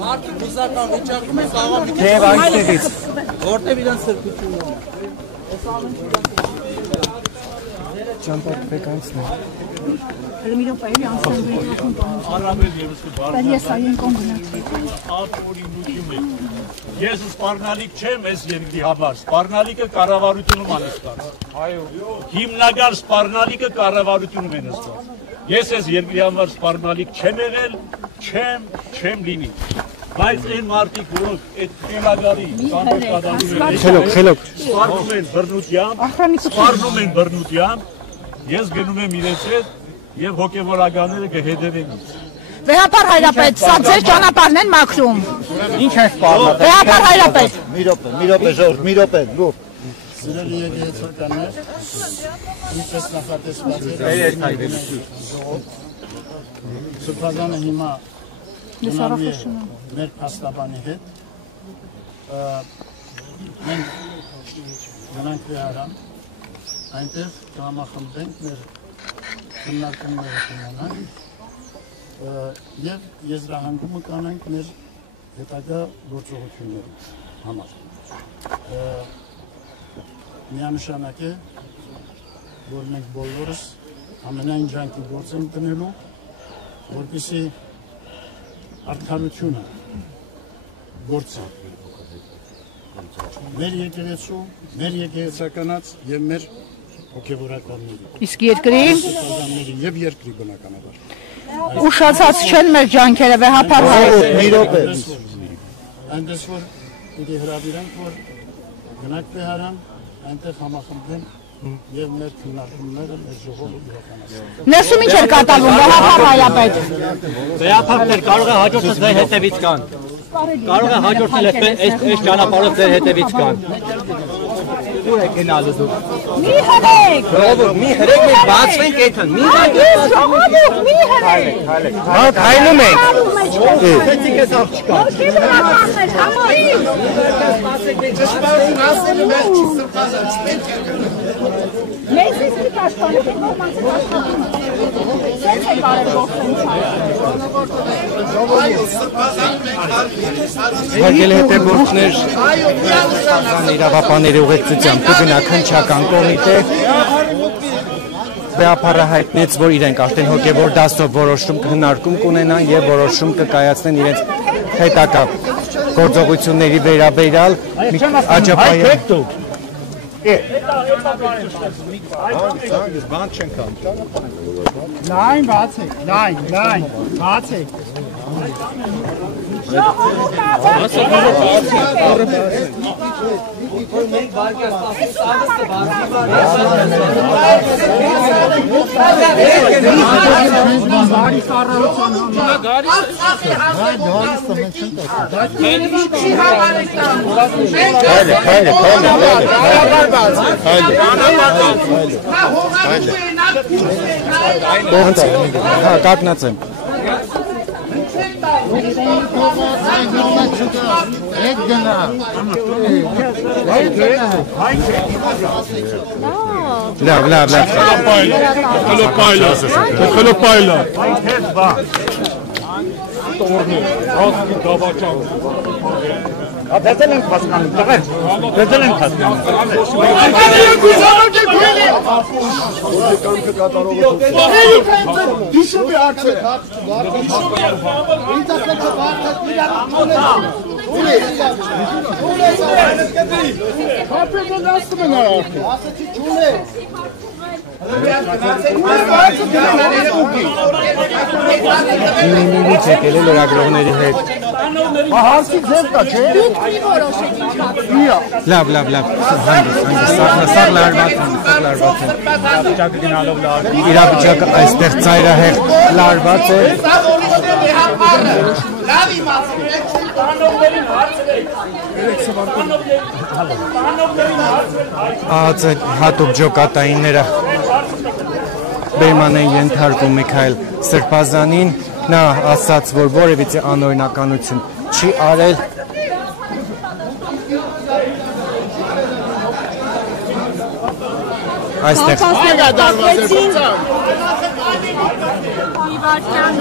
Մարդը բուզական վիճակում է սաղամիտ Դև այստեղից որտև իրան սրկություն ունի Ճամպակ բեկանցն է Ռմիրոպ այլի անցան վերջում Արաբել ևս կբարմա Ես այն կոնգնացի Ատորինություն է Ես սպառնալիք չեմ ես երկրի համար Սպառնալիքը կառավարությունում անստած Հիմնական սպառնալիքը կառավարությունում են ստած Ես ես երկրի համար սպառնալիք չեմ եղել չեմ լինի Բայց այն մարդիկ, որոնք այդ թելագարի Խելոք սպառնում են բռնությամբ Ես գնում եմ իրենց հետ և հոգևորականները կհետևեն ինձ Վեհապար հայրապետ, սա ձեր ճանապարհն են մաքրում Ինչ է սպառնա Վեհապար հայրապետ Մի րոպե ժողով, մի րոպե գող Սիրելի եկեղեցականներ, ինչպես նախատեսված Սրբազանը հիմա գնալու է մեր փաստաբանի հետ մենք գնանք վեհարան այնտեղ կհամախմբենք մեր քննարկումները կունենանք և եզրահանգումը կանենք մեր հետագա գործողությունների համար միանշանակ է, որ մենք բոլորս ամենայն ջանքի գործ ենք դնելու, որպեսզի արդարությունը գործի մեր եկեղեցու, մեր եկեղեցականաց և մեր հոգևորականների Իսկ երկրի և երկրի բնականաբար ուշացած չեն մեր ջանքերը վեհապար հայրապետ Մի րոպե այնպես որ պիտի հրավիրենք, որ գնանք վեհարան այնտեղ համախմբենք և մեր քննարկումները մեր ժողովը իրականացնենք Ներսում ինչ էր կատարվում վեհապար հայրապետ Վեհապարներ կարող է հաջորդը ձեր հետևից կան Կարող է հաջորդել այս ճանապարհով ձեր հետևից կան Ուր է գնալու դուք Մի հրեք Մի հրեք մենք բացվենք այդն Մի Ժողովուրդ մի հրեք Հանք հայնում ենք Քեցիկ ես աղջկա Հոգևորականներ համարին Մեզ իսկ աշխատանք են որմանցը աշխատանք Սենց է կարել Հարգելի հետևորդներ իրավապանների ուղեկցությամբ կգնաք հնչական կոմիտե Վեհապարը հայտնեց, որ իրենք արդեն հոգևոր դասով որոշում քննարկում կունենան և որոշում կկայացնեն իրենց հետագա գործողությունների վերաբերյալ Աջափայանի Բան չենք անում Լայն բացեք, լայն, բացեք կակնած եմ Լավ Խելոպայլա Հետ բա Տորնի Հոսկի դավաճան Դեզել ենք հասկանում, տղեր, դեզել ենք հասկանում Դիշում է ակցը Միմից եկել է լրագրողների հետ Հասի ձև կա, չէ? Լավ, սաղ լարված են Իրավիճակը գնալով լարված Իրավիճակը այստեղ ծայրահեղ լարված է Լավ իմացեք, տանողներին հարցրեք Ահացը հատուկ ջոկատայինները բերման են ենթարկում Միքայել Սրբազանին նա ասաց, որ որևիցե անօրինականություն չի արել այստեղ մի վարքյան